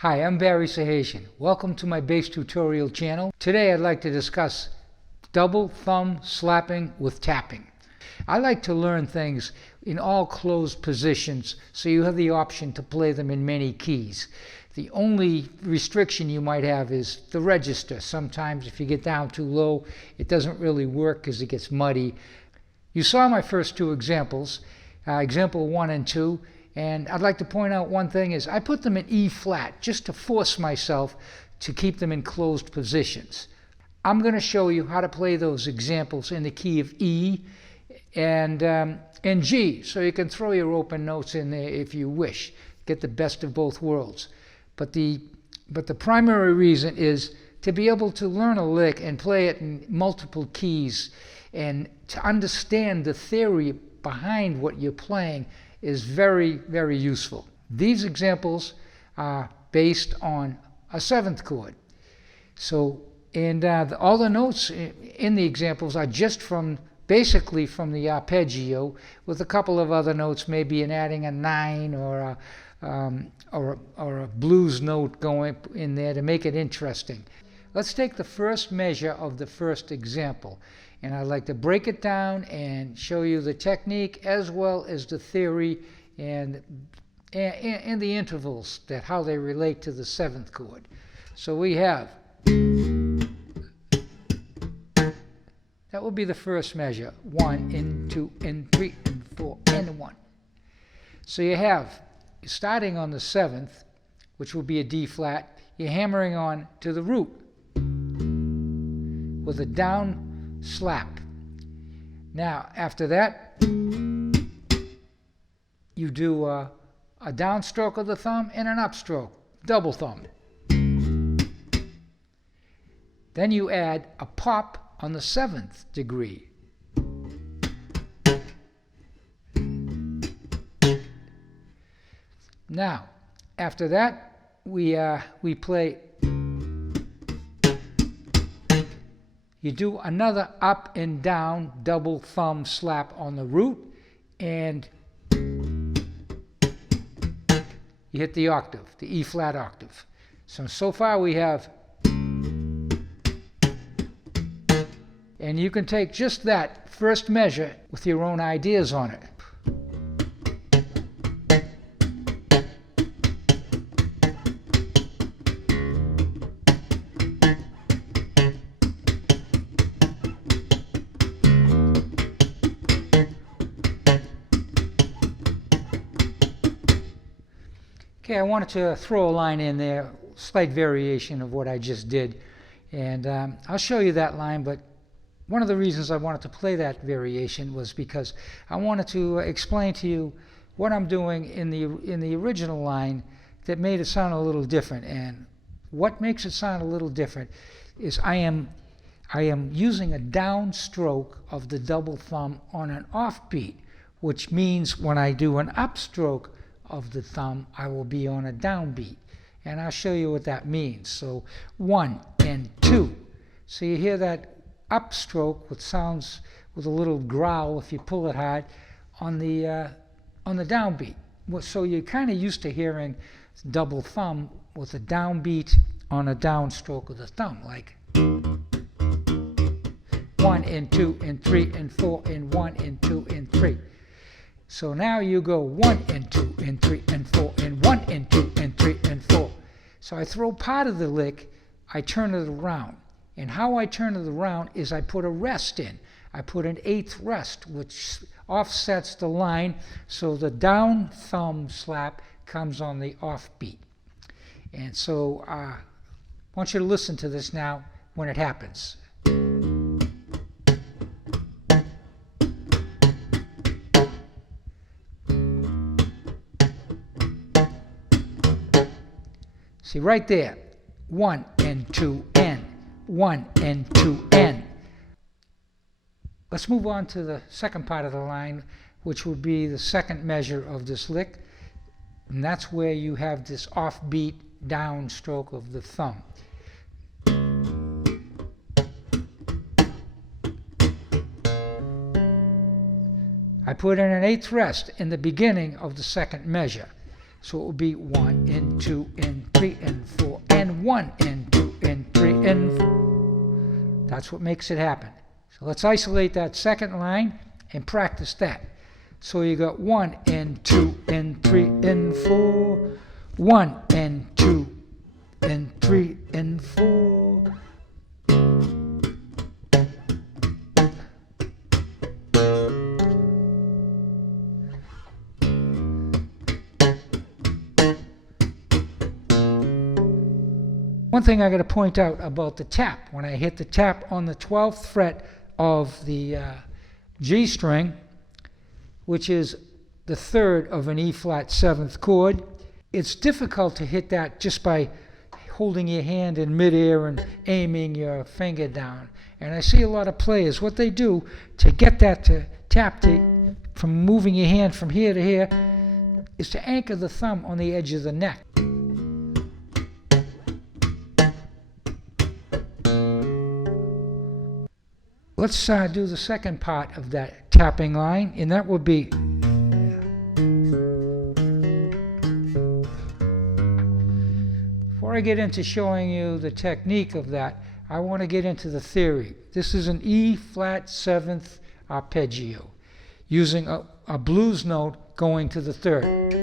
Hi, I'm Barry Sahasian. Welcome to my bass tutorial channel. Today I'd like to discuss double thumb slapping with tapping. I like to learn things in all closed positions so you have the option to play them in many keys. The only restriction you might have is the register. Sometimes if you get down too low, it doesn't really work because it gets muddy. You saw my first two examples, example 1 and 2. And I'd like to point out one thing is I put them in E flat just to force myself to keep them in closed positions. I'm going to show you how to play those examples in the key of E and G, so you can throw your open notes in there if you wish. Get the best of both worlds. But the primary reason is to be able to learn a lick and play it in multiple keys and to understand the theory behind what you're playing is very, very useful. These examples are based on a 7th chord. So, and all the notes in the examples are just basically from the arpeggio, with a couple of other notes, maybe adding a 9 or a blues note going in there to make it interesting. Let's take the first measure of the first example. And I'd like to break it down and show you the technique as well as the theory and the intervals, how they relate to the 7th chord. So we have, that will be the first measure, 1 and 2 and 3 and 4 and 1. So you have, starting on the 7th, which will be a D flat, you're hammering on to the root with a down slap. Now, after that, you do a downstroke of the thumb and an upstroke, double thumb. Then you add a pop on the 7th degree. Now, after that, we play. You do another up and down double thumb slap on the root, and you hit the octave, the E flat octave. So far we have, and you can take just that first measure with your own ideas on it. Okay, I wanted to throw a line in there, slight variation of what I just did, and I'll show you that line, but one of the reasons I wanted to play that variation was because I wanted to explain to you what I'm doing in the original line that made it sound a little different. And what makes it sound a little different is I am using a downstroke of the double thumb on an offbeat, which means when I do an upstroke of the thumb, I will be on a downbeat. And I'll show you what that means. So 1 and 2. So you hear that upstroke, which sounds with a little growl if you pull it hard, on the downbeat. So you're kind of used to hearing double thumb with a downbeat on a downstroke of the thumb, like 1 and 2 and 3 and 4 and 1 and 2 and 3. So now you go 1 and 2 and 3 and 4 and 1 and 2 and 3 and 4. So I throw part of the lick, I turn it around. And how I turn it around is I put a rest in. I put an 8th rest, which offsets the line, so the down thumb slap comes on the offbeat. And so I want you to listen to this now when it happens. See right there, 1 and 2 and 1 and 2 and. Let's move on to the second part of the line, which would be the second measure of this lick, and that's where you have this offbeat down stroke of the thumb. I put in an 8th rest in the beginning of the second measure. So it will be 1 and 2 and 3 and 4 and 1 and 2 and 3 and 4. That's what makes it happen. So let's isolate that second line and practice that. So you got 1 and 2 and 3 and 4, 1 and 2 and 3 and 4. One thing I got to point out about the tap, when I hit the tap on the 12th fret of the G string, which is the 3rd of an E flat 7th chord, it's difficult to hit that just by holding your hand in midair and aiming your finger down. And I see a lot of players, what they do to get that to tap from moving your hand from here to here is to anchor the thumb on the edge of the neck. Let's do the second part of that tapping line, and that would be before I get into showing you the technique of that, I want to get into the theory. This is an E flat 7th arpeggio using a blues note going to the 3rd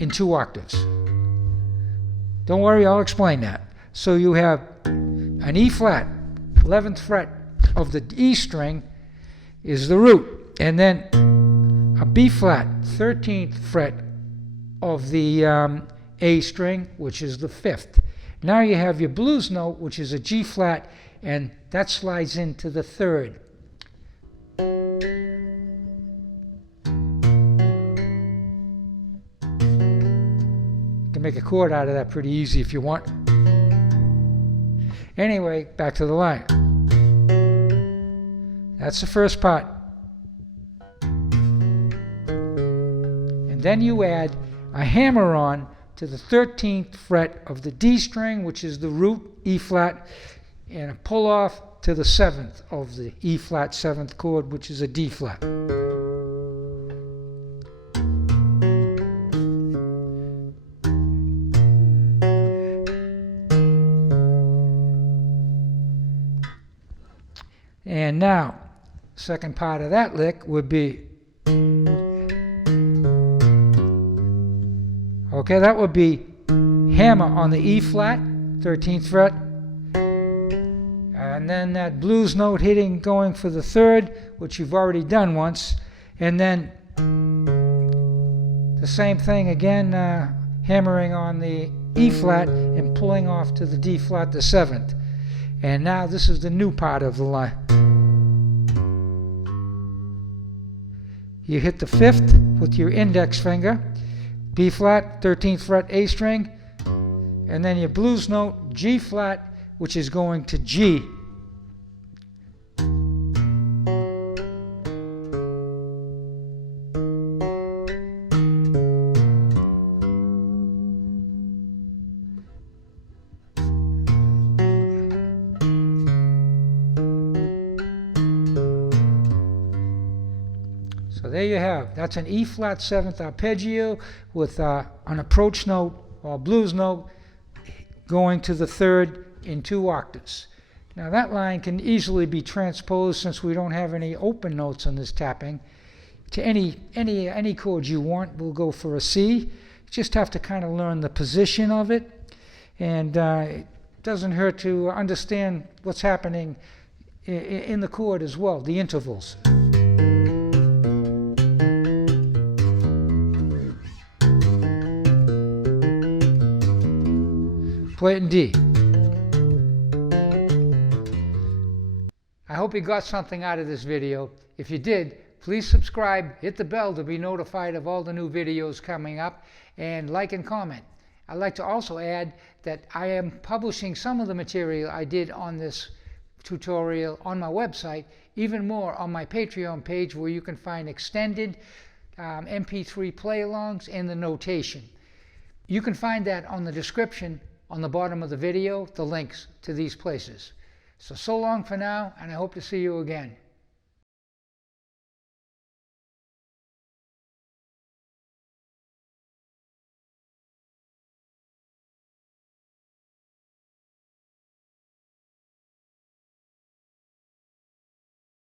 in 2 octaves. Don't worry, I'll explain that. So you have an E flat 11th fret of the E string is the root, and then a B flat 13th fret of the A string, which is the 5th. Now you have your blues note, which is a G flat, and that slides into the 3rd. You can make a chord out of that pretty easy if you want. Anyway, back to the line. That's the first part. And then you add a hammer-on to the 13th fret of the D string, which is the root E flat, and a pull-off to the 7th of the E flat 7th chord, which is a D flat. And now, second part of that lick would be, okay, that would be hammer on the E flat, 13th fret, and then that blues note hitting going for the 3rd, which you've already done once, and then the same thing again, hammering on the E flat and pulling off to the D flat, the 7th. And now this is the new part of the line. You hit the 5th with your index finger, B flat, 13th fret, A string, and then your blues note, G flat, which is going to G. So there you have, that's an E flat 7th arpeggio with an approach note or blues note going to the 3rd in 2 octaves. Now that line can easily be transposed, since we don't have any open notes on this tapping, to any chord you want. We'll go for a C. You just have to kind of learn the position of it, and it doesn't hurt to understand what's happening in the chord as well, the intervals. Play it in D. I hope you got something out of this video. If you did, please subscribe, hit the bell to be notified of all the new videos coming up, and like and comment. I'd like to also add that I am publishing some of the material I did on this tutorial on my website, even more on my Patreon page, where you can find extended MP3 play-alongs and the notation. You can find that on the description on the bottom of the video, the links to these places. So long for now, and I hope to see you again.